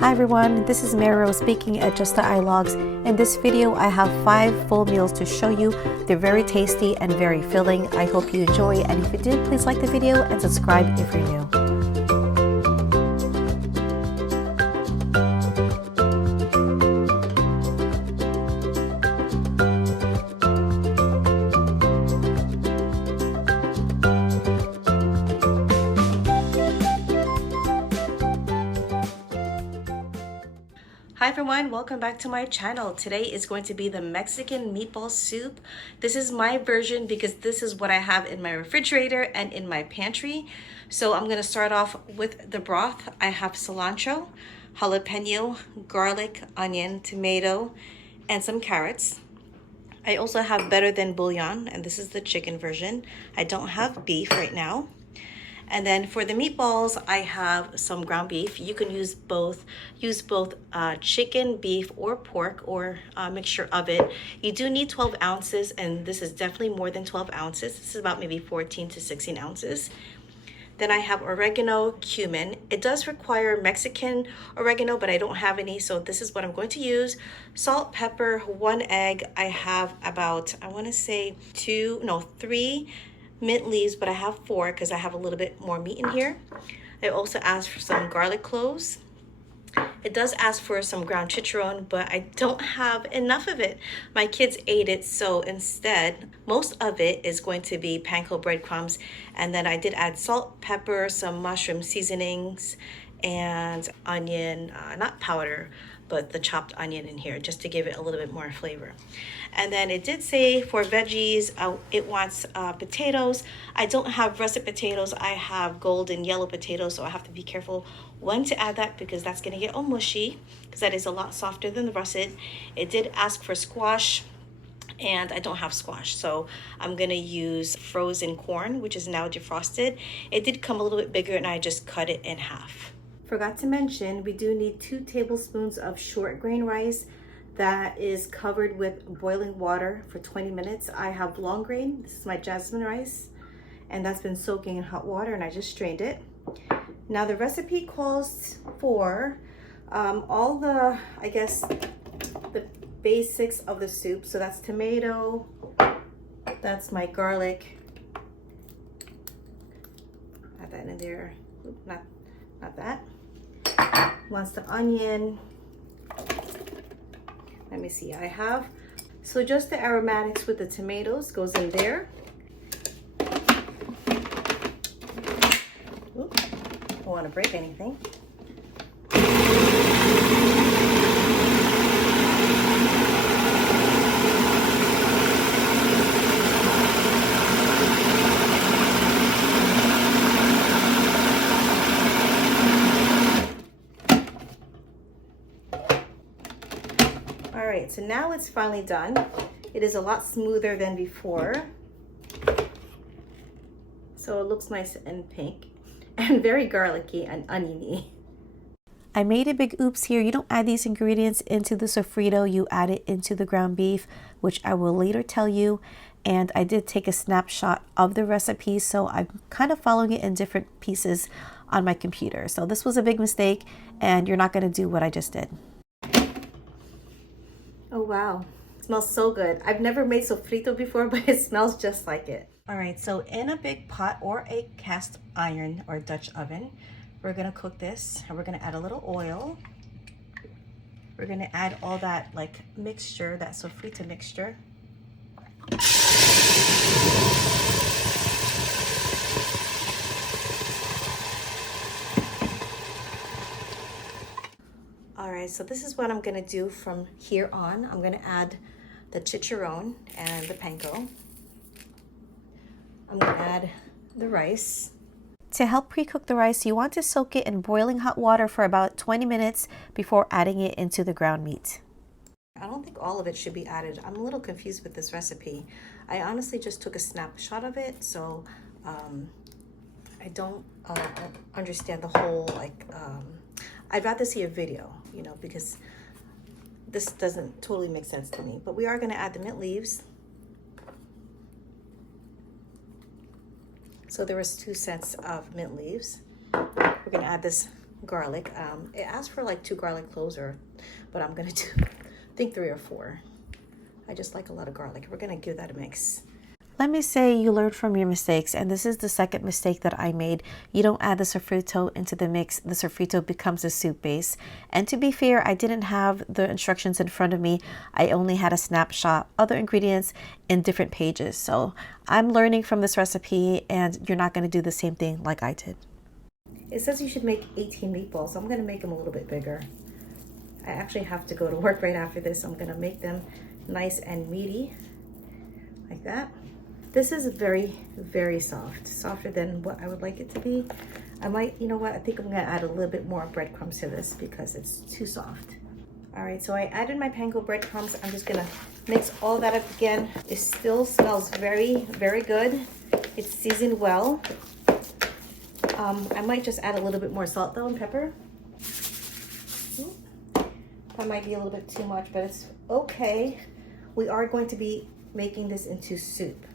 Hi everyone, this is Mary speaking at Just the iLogs. In this video, I have 5 full meals to show you. They're very tasty and very filling. I hope you enjoy, and if you did, please like the video and subscribe if you're new. Hi everyone, welcome back to my channel. Today is going to be the Mexican meatball soup. This is my version because this is what I have in my refrigerator and in my pantry. So I'm going to start off with the broth. I have cilantro, jalapeno, garlic, onion, tomato, and some carrots. I also have Better Than Bouillon, and this is the chicken version. I don't have beef right now. And then for the meatballs, I have some ground beef. You can use both chicken, beef, or pork, or a mixture of it. You do need 12 ounces, and this is definitely more than 12 ounces. This is about maybe 14 to 16 ounces. Then I have oregano, cumin. It does require Mexican oregano, but I don't have any, so this is what I'm going to use. Salt, pepper, 1 egg. I have about, I want to say 3 mint leaves, but I have 4 because I have a little bit more meat in here. I also asked for some garlic cloves. It does ask for some ground chicharron, but I don't have enough of it. My kids ate it, so instead, most of it is going to be panko breadcrumbs. And then I did add salt, pepper, some mushroom seasonings, and onion, not powder, but the chopped onion in here just to give it a little bit more flavor. And then it did say for veggies, it wants potatoes. I don't have russet potatoes. I have golden yellow potatoes, so I have to be careful when to add that because that's gonna get all mushy because that is a lot softer than the russet. It did ask for squash, and I don't have squash, so I'm gonna use frozen corn, which is now defrosted. It did come a little bit bigger and I just cut it in half. Forgot to mention, we do need 2 tablespoons of short grain rice that is covered with boiling water for 20 minutes. I have long grain. This is my jasmine rice, and that's been soaking in hot water, and I just strained it. Now the recipe calls for all the, I guess, the basics of the soup. So that's tomato, that's my garlic. Add that in there. Oop, not that. Wants the onion. Let me see, I have, so just the aromatics with the tomatoes goes in there. Oops, don't want to break anything. All right, so now it's finally done. It is a lot smoother than before. So it looks nice and pink and very garlicky and oniony. I made a big oops here. You don't add these ingredients into the sofrito, you add it into the ground beef, which I will later tell you. And I did take a snapshot of the recipe, so I'm kind of following it in different pieces on my computer. So this was a big mistake, and you're not gonna do what I just did. Oh wow, it smells so good. I've never made sofrito before, but it smells just like it. All right, so in a big pot or a cast iron or Dutch oven, we're gonna cook this, and we're gonna add a little oil. We're gonna add all that like mixture, that sofrito mixture. All right, so this is what I'm gonna do from here on. I'm gonna add the chicharron and the panko. I'm gonna add the rice. To help pre-cook the rice, you want to soak it in boiling hot water for about 20 minutes before adding it into the ground meat. I don't think all of it should be added. I'm a little confused with this recipe. I honestly just took a snapshot of it, so I don't understand the whole, I'd rather see a video, you know, because this doesn't totally make sense to me. But we are going to add the mint leaves. So there was 2 sets of mint leaves. We're going to add this garlic. It asked for like 2 garlic cloves, but I'm gonna do, I think 3 or 4. I just like a lot of garlic. We're gonna give that a mix. Let me say you learned from your mistakes, and this is the second mistake that I made. You don't add the sofrito into the mix. The sofrito becomes a soup base. And to be fair, I didn't have the instructions in front of me. I only had a snapshot of the ingredients in different pages. So I'm learning from this recipe, and you're not going to do the same thing like I did. It says you should make 18 meatballs. So I'm going to make them a little bit bigger. I actually have to go to work right after this. So I'm going to make them nice and meaty like that. This is very, very soft, softer than what I would like it to be. I might, you know what, I think I'm gonna add a little bit more breadcrumbs to this because it's too soft. All right, so I added my panko breadcrumbs. I'm just gonna mix all that up again. It still smells very, very good. It's seasoned well. I might just add a little bit more salt though and pepper. That might be a little bit too much, but it's okay. We are going to be making this into soup.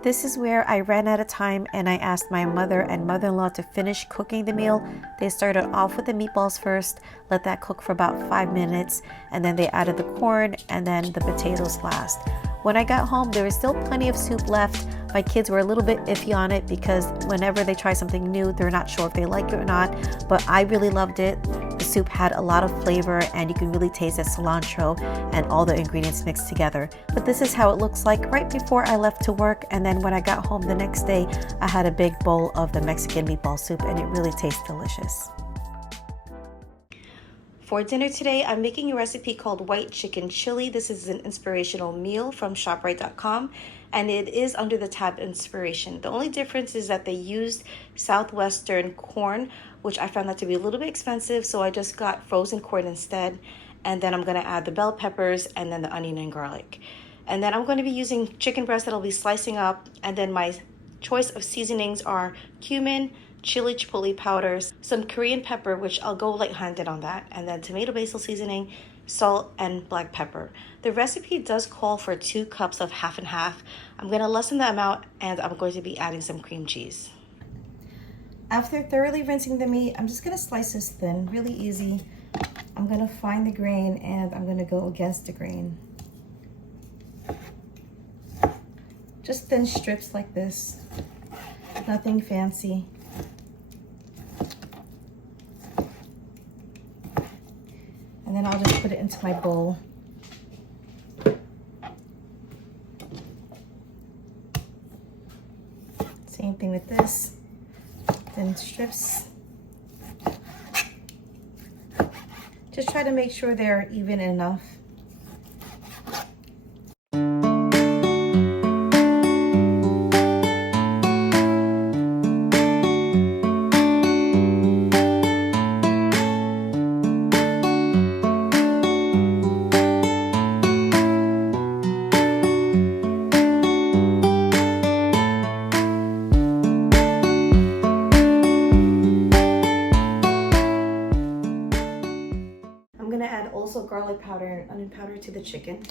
This is where I ran out of time and I asked my mother and mother-in-law to finish cooking the meal. They started off with the meatballs first, let that cook for about 5 minutes, and then they added the corn and then the potatoes last. When I got home, there was still plenty of soup left. My kids were a little bit iffy on it because whenever they try something new, they're not sure if they like it or not, but I really loved it. The soup had a lot of flavor and you can really taste the cilantro and all the ingredients mixed together. But this is how it looks like right before I left to work, and then when I got home the next day, I had a big bowl of the Mexican meatball soup and it really tastes delicious. For dinner today, I'm making a recipe called white chicken chili. This is an inspirational meal from ShopRite.com, and it is under the tab inspiration. The only difference is that they used Southwestern corn, which I found that to be a little bit expensive, so I just got frozen corn instead. And then I'm gonna add the bell peppers and then the onion and garlic. And then I'm going to be using chicken breast that I'll be slicing up, and then my choice of seasonings are cumin, chili chipotle powders, some Korean pepper, which I'll go light-handed on that, and then tomato basil seasoning, salt, and black pepper. The recipe does call for 2 cups of half and half. I'm going to lessen the amount, and I'm going to be adding some cream cheese. After thoroughly rinsing the meat, I'm just going to slice this thin, really easy. I'm going to find the grain, and I'm going to go against the grain. Just thin strips like this, nothing fancy. And then I'll just put it into my bowl. Same thing with this, thin strips. Just try to make sure they're even enough. I'm gonna add also garlic powder and onion powder to the chicken.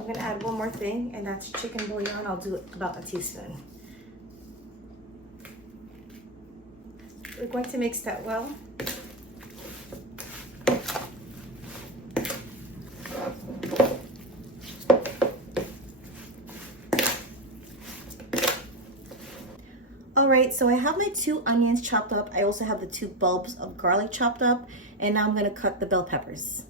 I'm gonna add one more thing, and that's chicken bouillon. I'll do about a teaspoon. We're going to mix that well. All right, so I have my 2 onions chopped up. I also have the 2 bulbs of garlic chopped up, and now I'm gonna cut the bell peppers.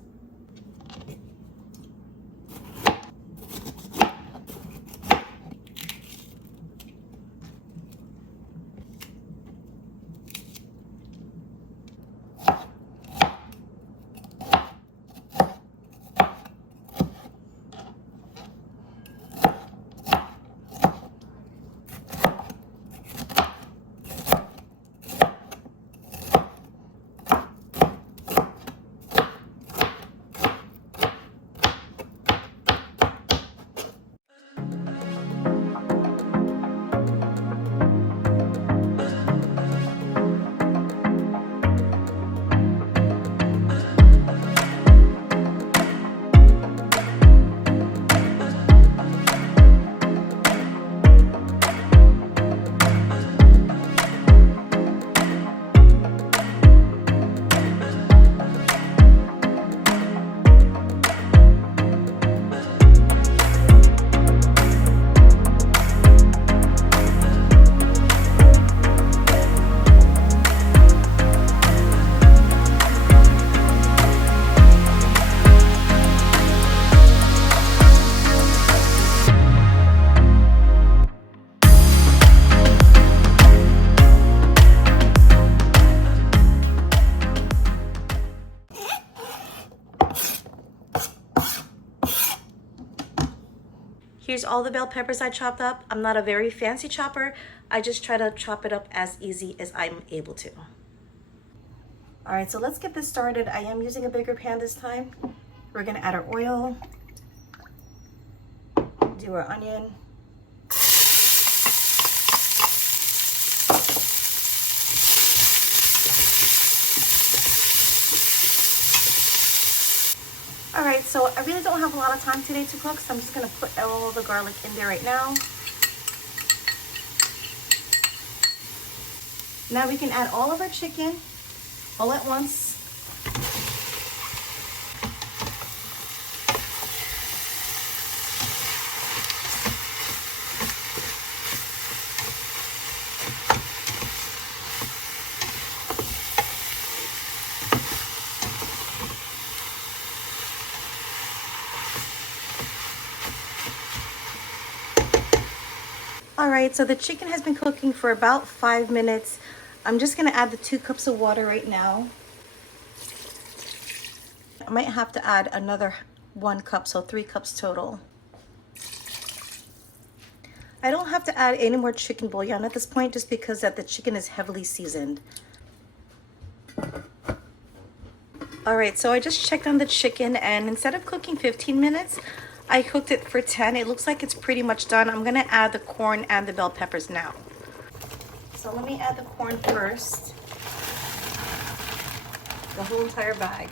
Here's all the bell peppers I chopped up. I'm not a very fancy chopper. I just try to chop it up as easy as I'm able to. All right, so let's get this started. I am using a bigger pan this time. We're gonna add our oil, do our onion. All right, so I really don't have a lot of time today to cook, so I'm just gonna put all the garlic in there right now. Now we can add all of our chicken all at once. All right, so the chicken has been cooking for about 5 minutes. I'm just gonna add the 2 cups of water right now. I might have to add another 1 cup, so 3 cups total. I don't have to add any more chicken bouillon at this point just because that the chicken is heavily seasoned. All right, so I just checked on the chicken, and instead of cooking 15 minutes, I cooked it for 10. It looks like it's pretty much done. I'm gonna add the corn and the bell peppers now. So let me add the corn first. The whole entire bag.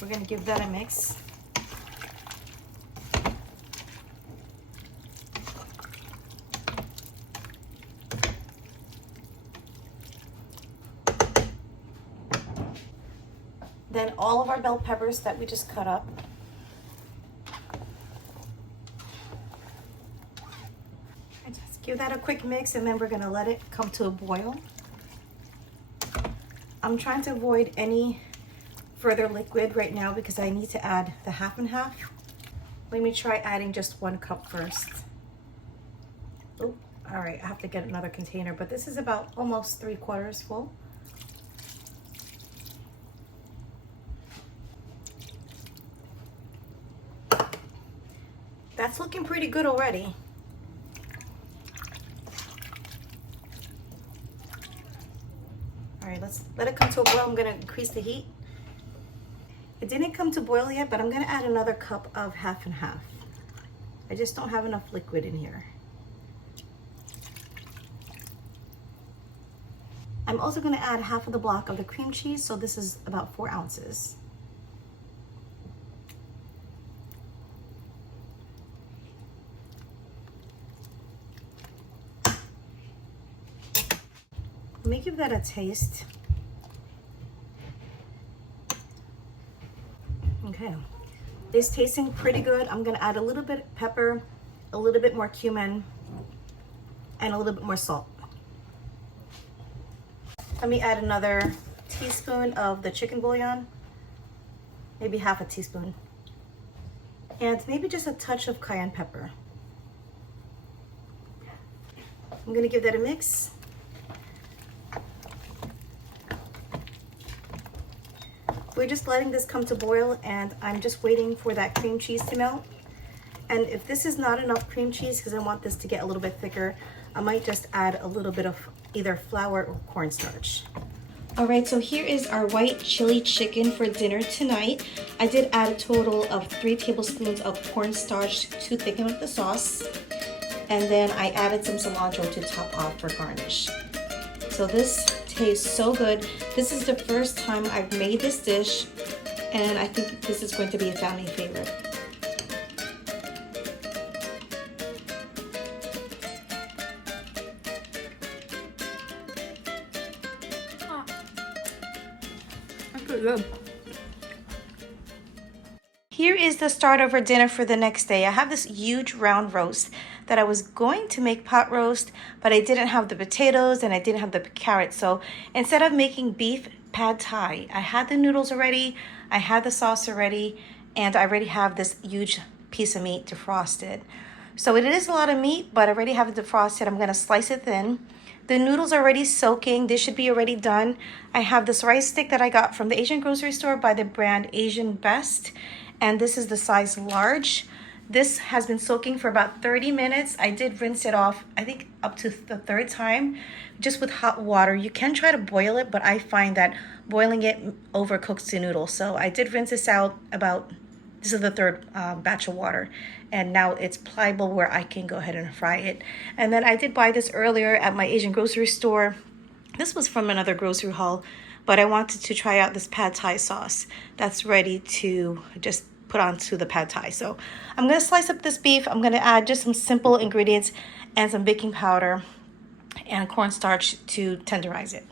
We're gonna give that a mix. Then all of our bell peppers that we just cut up. And just give that a quick mix, and then we're gonna let it come to a boil. I'm trying to avoid any further liquid right now because I need to add the half and half. Let me try adding just 1 cup first. Oh, all right, I have to get another container, but this is about almost 3/4 full. That's looking pretty good already. All right, let's let it come to a boil. I'm gonna increase the heat. It didn't come to boil yet, but I'm gonna add another cup of half and half. I just don't have enough liquid in here. I'm also gonna add half of the block of the cream cheese, so this is about 4 ounces. Let me give that a taste. Okay, it's tasting pretty good. I'm gonna add a little bit of pepper, a little bit more cumin, and a little bit more salt. Let me add another teaspoon of the chicken bouillon, maybe half a teaspoon, and maybe just a touch of cayenne pepper. I'm gonna give that a mix. We're just letting this come to boil, and I'm just waiting for that cream cheese to melt. And if this is not enough cream cheese, because I want this to get a little bit thicker, I might just add a little bit of either flour or cornstarch. All right, so here is our white chili chicken for dinner tonight. I did add a total of 3 tablespoons of cornstarch to thicken up the sauce. And then I added some cilantro to top off for garnish. So this tastes so good. This is the first time I've made this dish, and I think this is going to be a family favorite. That's pretty good. Here is the starter for dinner for the next day. I have this huge round roast that I was going to make pot roast, but I didn't have the potatoes and I didn't have the carrots. So instead of making beef pad thai, I had the noodles already, I had the sauce already, and I already have this huge piece of meat defrosted. So it is a lot of meat, but I already have it defrosted. I'm gonna slice it thin, The noodles are already soaking. They should be already done. I have this rice stick that I got from the Asian grocery store by the brand Asian Best. And this is the size large. This has been soaking for about 30 minutes. I did rinse it off, I think up to the third time, just with hot water. You can try to boil it, but I find that boiling it overcooks the noodle. So I did rinse this out about, this is the third batch of water. And now it's pliable where I can go ahead and fry it. And then I did buy this earlier at my Asian grocery store. This was from another grocery haul, but I wanted to try out this pad thai sauce that's ready to just put onto the pad thai. So I'm gonna slice up this beef. I'm gonna add just some simple ingredients and some baking powder and cornstarch to tenderize it.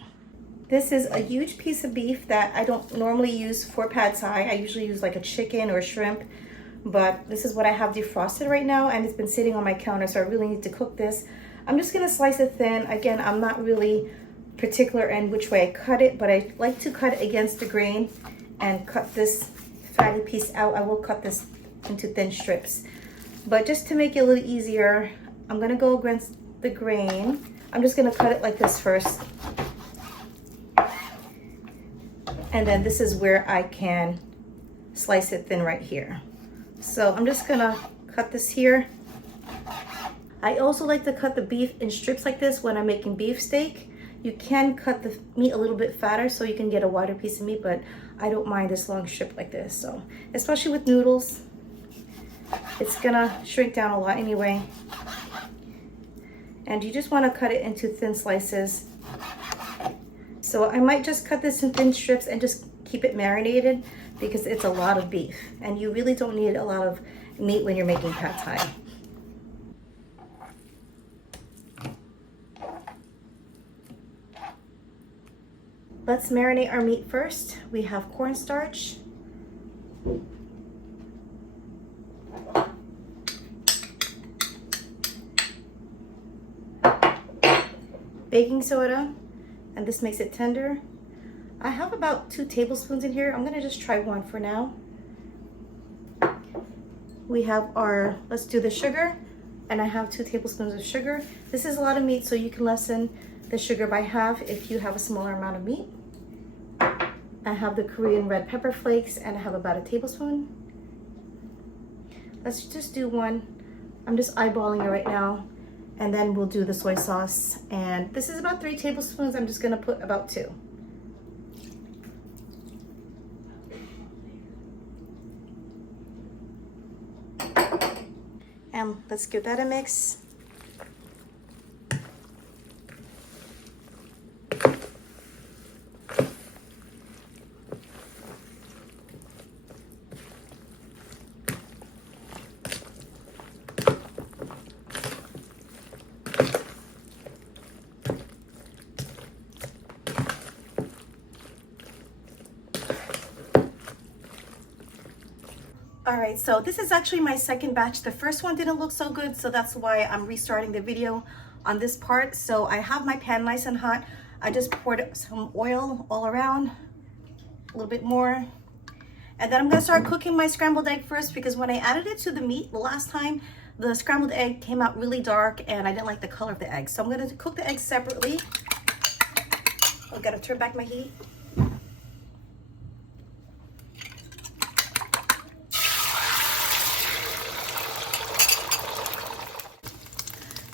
This is a huge piece of beef that I don't normally use for pad thai. I usually use like a chicken or shrimp, but this is what I have defrosted right now, and it's been sitting on my counter, so I really need to cook this. I'm just gonna slice it thin. Again, I'm not really particular in which way I cut it, but I like to cut it against the grain and cut this fatty piece out. I will cut this into thin strips, but just to make it a little easier, I'm gonna go against the grain. I'm just gonna cut it like this first, and then this is where I can slice it thin right here. So I'm just gonna cut this here. I also like to cut the beef in strips like this when I'm making beef steak. You can cut the meat a little bit fatter so you can get a wider piece of meat, but I don't mind this long strip like this. So, especially with noodles, it's gonna shrink down a lot anyway. And you just wanna cut it into thin slices. So I might just cut this in thin strips and just keep it marinated because it's a lot of beef and you really don't need a lot of meat when you're making pad thai. Let's marinate our meat first. We have cornstarch, baking soda, and this makes it tender. I have about 2 tablespoons in here. I'm gonna just try 1 for now. We have our, let's do the sugar, and I have 2 tablespoons of sugar. This is a lot of meat, so you can lessen the sugar by half if you have a smaller amount of meat. I have the Korean red pepper flakes, and I have about 1 tablespoon. Let's just do 1. I'm just eyeballing it right now, and then we'll do the soy sauce. And this is about 3 tablespoons. I'm just gonna put about 2. And let's give that a mix. All right, so this is actually my second batch. The first one didn't look so good, so that's why I'm restarting the video on this part. So I have my pan nice and hot. I just poured some oil all around, a little bit more. And then I'm gonna start cooking my scrambled egg first, because when I added it to the meat the last time, the scrambled egg came out really dark and I didn't like the color of the egg. So I'm gonna cook the eggs separately. I gotta turn back my heat.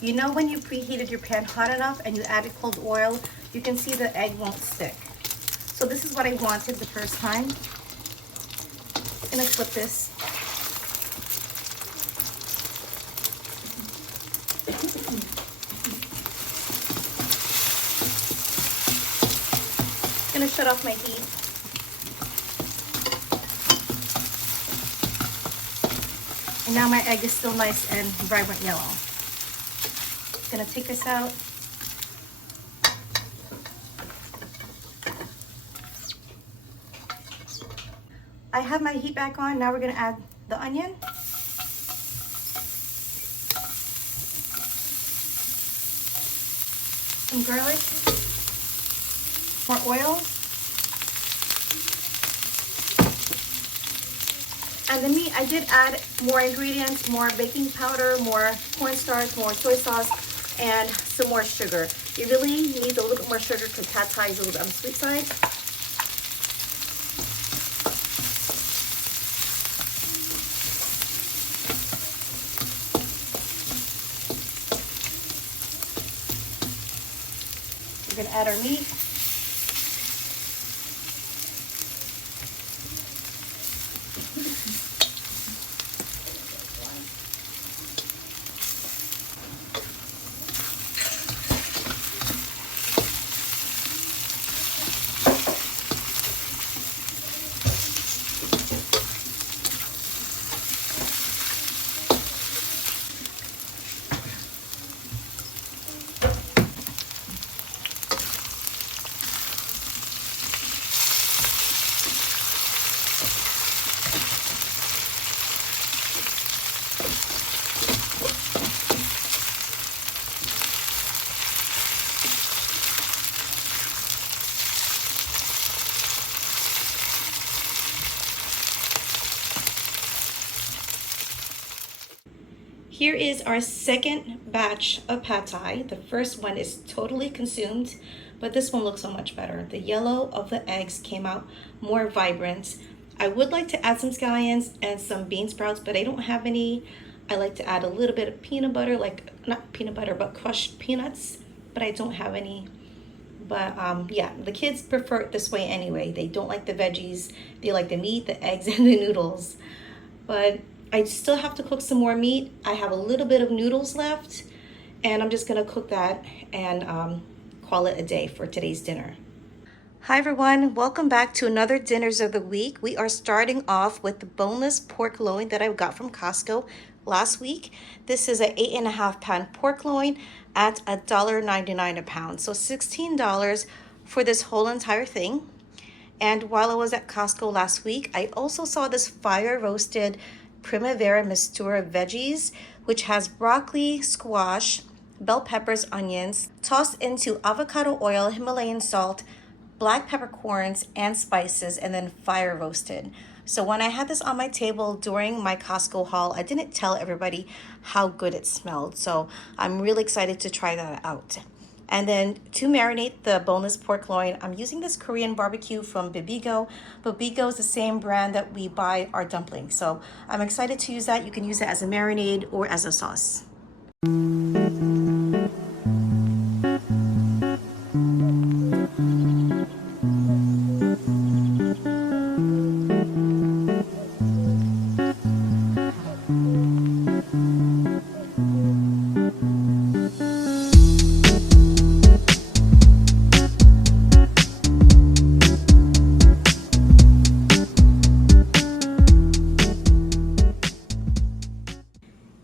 You know, when you preheated your pan hot enough and you added cold oil, you can see the egg won't stick. So this is what I wanted the first time. I'm gonna flip this. Gonna shut off my heat. And now my egg is still nice and vibrant yellow. Gonna take this out. I have my heat back on. Now we're gonna add the onion. Some garlic. More oil. And the meat, I did add more ingredients, more baking powder, more cornstarch, more soy sauce, and some more sugar. You really need a little bit more sugar because pad thai is a little bit on the sweet side. We're gonna add our meat. Here is our second batch of pad thai. The first one is totally consumed, but this one looks so much better. The yellow of the eggs came out more vibrant. I would like to add some scallions and some bean sprouts, but I don't have any. I like to add a little bit of peanut butter, like not peanut butter, but crushed peanuts, but I don't have any. But yeah, the kids prefer it this way anyway. They don't like the veggies. They like the meat, the eggs, and the noodles. But I still have to cook some more meat. I have a little bit of noodles left, and I'm just gonna cook that and call it a day for today's dinner. Hi everyone, welcome back to another Dinners of the Week. We are starting off with the boneless pork loin that I got from Costco last week. This is an 8.5-pound pork loin at $1.99 a pound. So $16 for this whole entire thing. And while I was at Costco last week, I also saw this fire roasted Primavera Mistura veggies, which has broccoli, squash, bell peppers, onions, tossed into avocado oil, Himalayan salt, black peppercorns, and spices, and then fire roasted. So when I had this on my table during my Costco haul, I didn't tell everybody how good it smelled. So I'm really excited to try that out. And then to marinate the boneless pork loin, I'm using this Korean barbecue from Bibigo. Bibigo is the same brand that we buy our dumplings. So I'm excited to use that. You can use it as a marinade or as a sauce.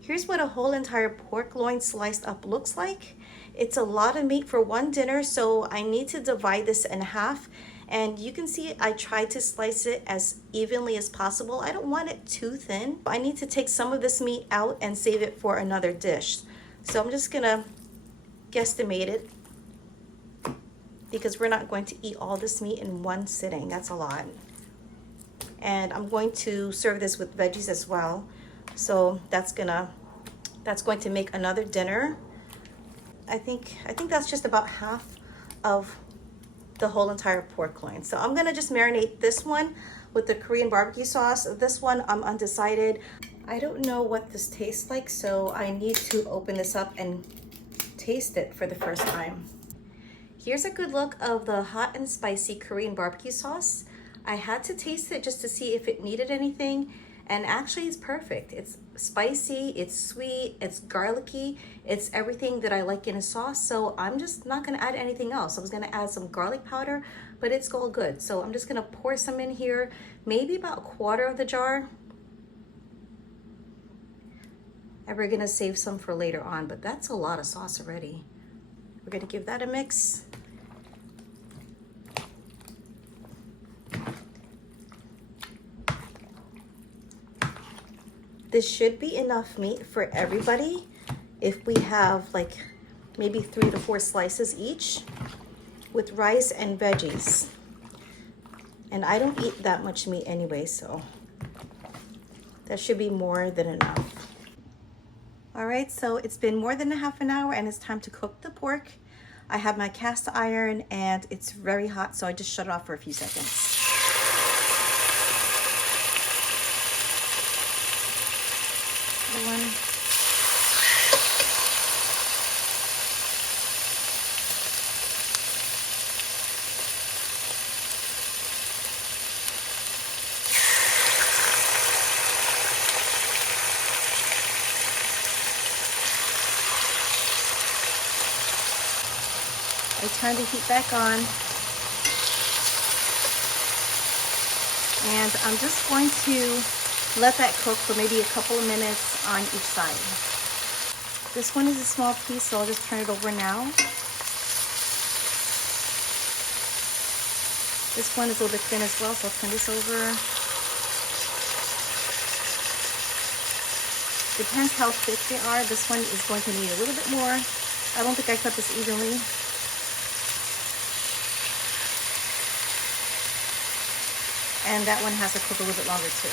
Here's what a whole entire pork loin sliced up looks like. It's a lot of meat for one dinner, so I need to divide this in half. And you can see I tried to slice it as evenly as possible. I don't want it too thin. I need to take some of this meat out and save it for another dish. So I'm just gonna guesstimate it because we're not going to eat all this meat in one sitting. That's a lot. And I'm going to serve this with veggies as well. So that's going to make another dinner. I think that's just about half of the whole entire pork loin. So I'm gonna just marinate this one with the Korean barbecue sauce. This one I'm undecided. I don't know what this tastes like, so I need to open this up and taste it for the first time. Here's a good look of the hot and spicy Korean barbecue sauce. I had to taste it just to see if it needed anything, and actually it's perfect. It's spicy, it's sweet, it's garlicky, it's everything that I like in a sauce. So I'm just not gonna add anything else. I was gonna add some garlic powder, but it's all good. So I'm just gonna pour some in here, maybe about a quarter of the jar. And we're gonna save some for later on, but that's a lot of sauce already. We're gonna give that a mix. This should be enough meat for everybody if we have like maybe 3 to 4 slices each with rice and veggies. And I don't eat that much meat anyway, so that should be more than enough. All right, so it's been more than a half an hour and it's time to cook the pork. I have my cast iron and it's very hot, so I just shut it off for a few seconds. One. I turn the heat back on. And I'm just going to let that cook for maybe a couple of minutes on each side. This one is a small piece, so I'll just turn it over now. This one is a little bit thin as well, so I'll turn this over. Depends how thick they are. This one is going to need a little bit more. I don't think I cut this evenly. And that one has to cook a little bit longer too.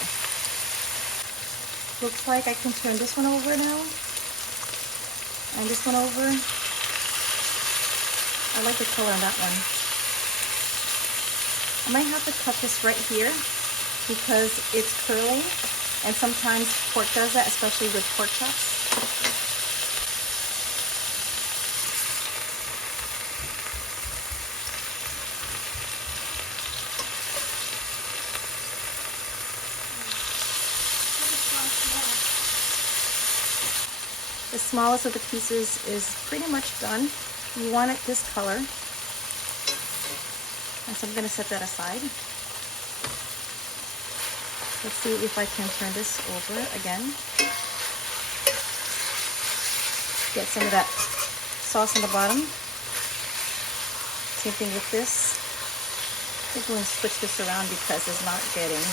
Looks like I can turn this one over now. And this one over. I like the color on that one. I might have to cut this right here because it's curling. And sometimes pork does that, especially with pork chops. The smallest of the pieces is pretty much done. You want it this color. And so I'm going to set that aside. Let's see if I can turn this over again. Get some of that sauce on the bottom. Same thing with this. I'm going to switch this around because it's not getting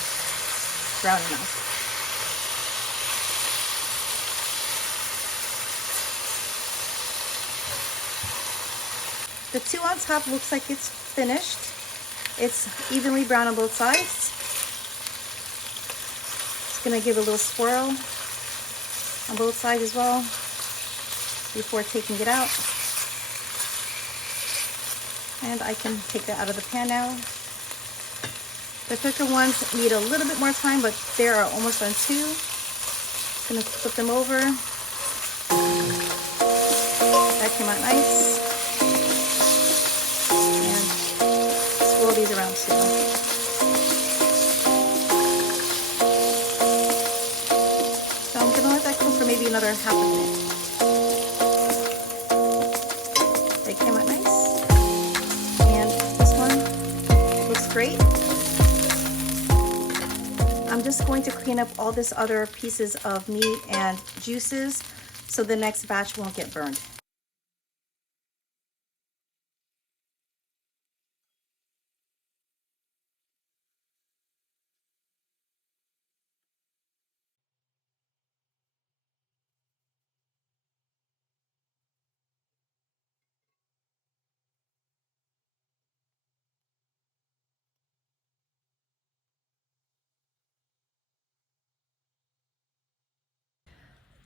brown enough. The two on top looks like it's finished. It's evenly brown on both sides. Just gonna give a little swirl on both sides as well before taking it out. And I can take that out of the pan now. The thicker ones need a little bit more time, but they are almost done too. Gonna flip them over. That came out nice. Swirl these around too. So I'm going to let that cook for maybe another half a minute. They came out nice. And this one looks great. I'm just going to clean up all this other pieces of meat and juices so the next batch won't get burned.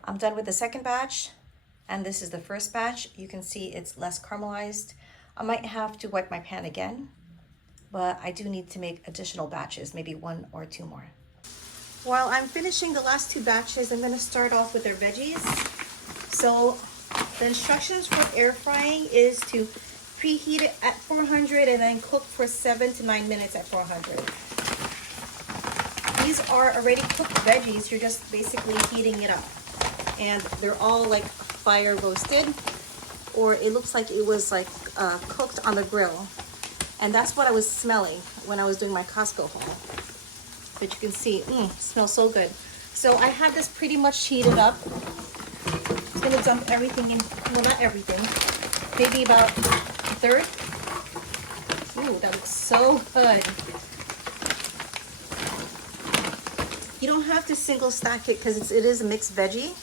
I'm done with the second batch, and this is the first batch. You can see it's less caramelized. I might have to wipe my pan again, but I do need to make additional batches, maybe 1 or 2 more. While I'm finishing the last 2 batches, I'm gonna start off with their veggies. So the instructions for air frying is to preheat it at 400 and then cook for 7 to 9 minutes at 400. These are already cooked veggies. You're just basically heating it up. And they're all like fire roasted, or it looks like it was like cooked on the grill. And that's what I was smelling when I was doing my Costco haul. But you can see, smells so good. So I have this pretty much heated up. I'm gonna dump everything in, well, not everything, maybe about a third. Ooh, that looks so good. You don't have to single stack it because it is a mixed veggie.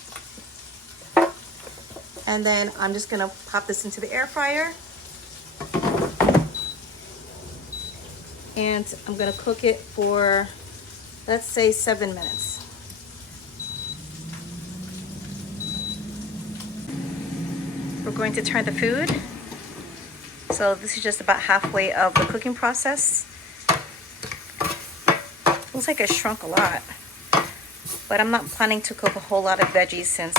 And then I'm just gonna pop this into the air fryer. And I'm gonna cook it for, let's say, 7 minutes. We're going to turn the food. So this is just about halfway of the cooking process. Looks like it shrunk a lot, but I'm not planning to cook a whole lot of veggies since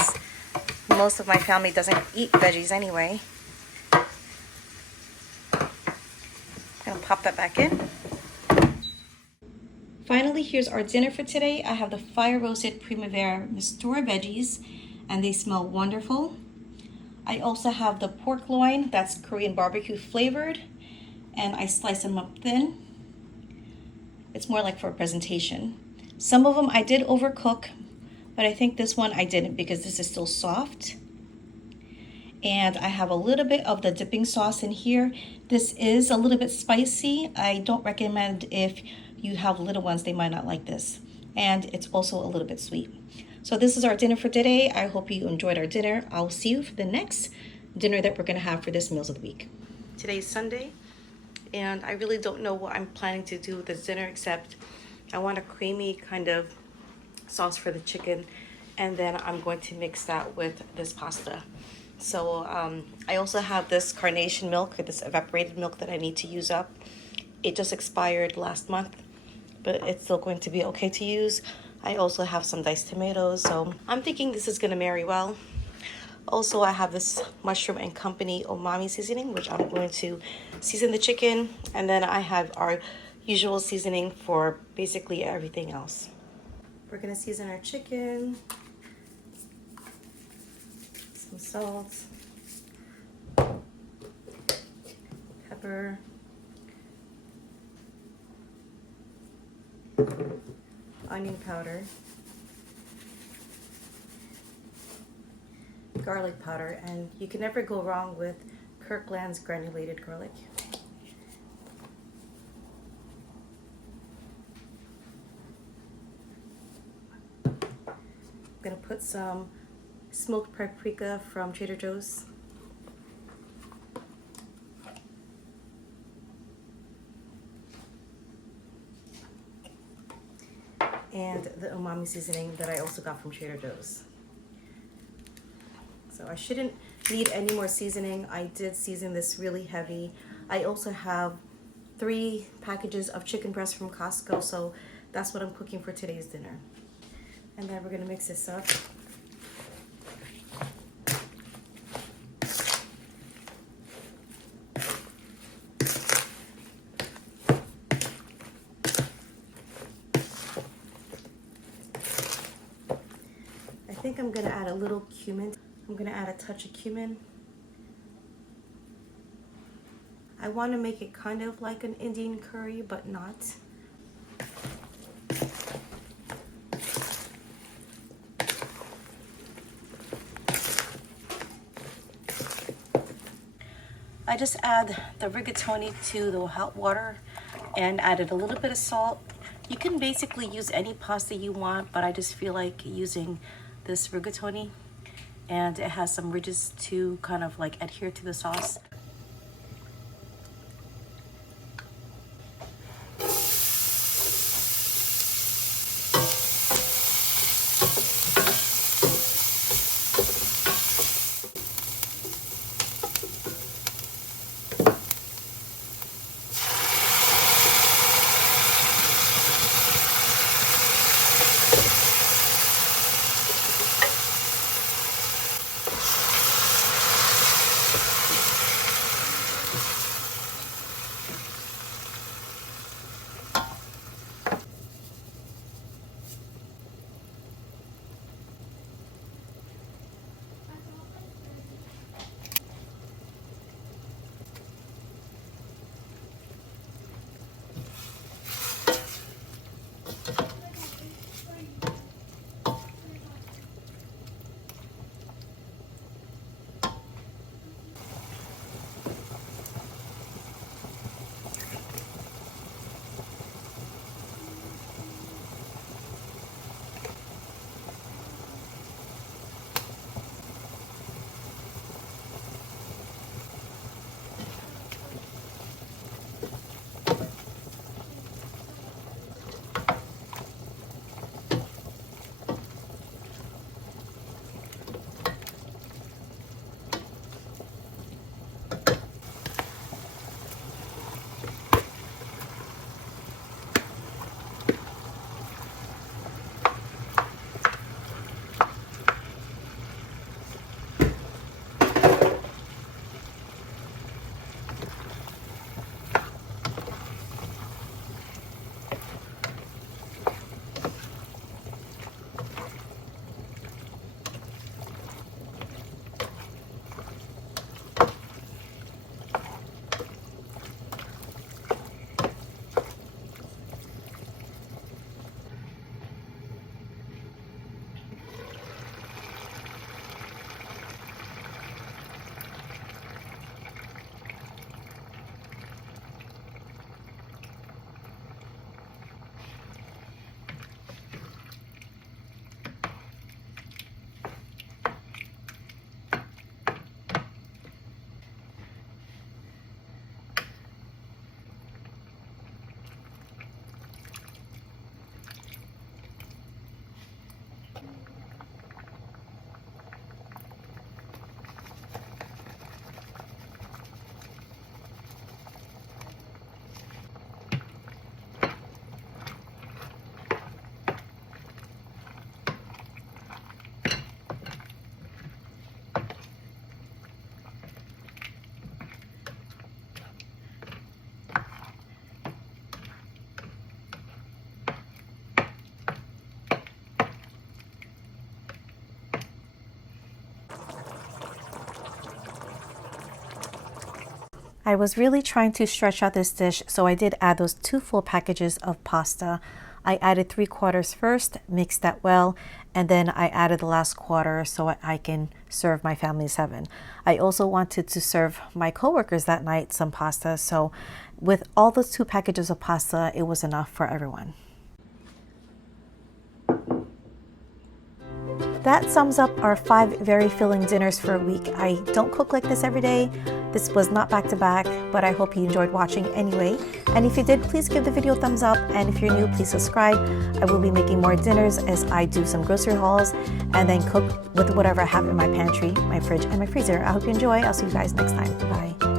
most of my family doesn't eat veggies anyway. I'm gonna pop that back in. Finally, here's our dinner for today. I have the fire roasted Primavera Mistura veggies, and they smell wonderful. I also have the pork loin that's Korean barbecue flavored, and I slice them up thin. It's more like for a presentation. Some of them I did overcook, but I think this one I didn't because this is still soft. And I have a little bit of the dipping sauce in here. This is a little bit spicy. I don't recommend if you have little ones, they might not like this. And it's also a little bit sweet. So this is our dinner for today. I hope you enjoyed our dinner. I'll see you for the next dinner that we're gonna have for this Meals of the Week. Today's Sunday, and I really don't know what I'm planning to do with this dinner, except I want a creamy kind of sauce for the chicken, and then I'm going to mix that with this pasta. So I also have this carnation milk, or this evaporated milk that I need to use up. It just expired last month, but it's still going to be okay to use. I also have some diced tomatoes, so I'm thinking this is gonna marry well. Also, I have this Mushroom and Company umami seasoning, which I'm going to season the chicken, and then I have our usual seasoning for basically everything else. We're gonna season our chicken, some salt, pepper, onion powder, garlic powder, and you can never go wrong with Kirkland's granulated garlic. I'm gonna put some smoked paprika from Trader Joe's. And the umami seasoning that I also got from Trader Joe's. So I shouldn't need any more seasoning. I did season this really heavy. I also have 3 packages of chicken breast from Costco, so that's what I'm cooking for today's dinner. And then we're gonna mix this up. I think I'm gonna add a little cumin. I'm gonna add a touch of cumin. I wanna make it kind of like an Indian curry, but not. I just add the rigatoni to the hot water and added a little bit of salt. You can basically use any pasta you want, but I just feel like using this rigatoni, and it has some ridges to kind of like adhere to the sauce. I was really trying to stretch out this dish, so I did add those 2 full packages of pasta. I added 3/4 first, mixed that well, and then I added the last quarter so I can serve my family 7. I also wanted to serve my coworkers that night some pasta, so with all those 2 packages of pasta, it was enough for everyone. That sums up our 5 very filling dinners for a week. I don't cook like this every day. This was not back to back, but I hope you enjoyed watching anyway. And if you did, please give the video a thumbs up. And if you're new, please subscribe. I will be making more dinners as I do some grocery hauls and then cook with whatever I have in my pantry, my fridge, and my freezer. I hope you enjoy. I'll see you guys next time. Bye.